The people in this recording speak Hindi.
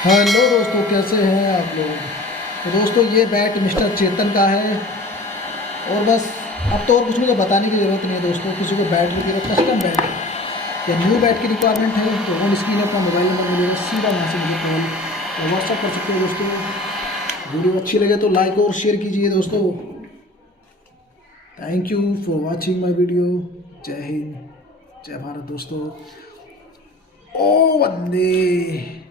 हेलो दोस्तों, कैसे हैं आप लोग। तो दोस्तों, ये बैट मिस्टर चेतन का है। और बस अब तो और कुछ मुझे बताने की ज़रूरत नहीं है दोस्तों। किसी को बैट वगैरह कस्टम बैट या न्यू बैट की रिक्वायरमेंट है तो ऑन स्क्रीन अपना मोबाइल नंबर मिलेगा, सीधा वहाँ से मुझे कॉल और व्हाट्सअप कर सकते हो दोस्तों। वीडियो अच्छी लगे तो लाइक और शेयर कीजिए दोस्तों। Thank you for watching my video. जय हिंद, जय भारत दोस्तों। ओ वंदे।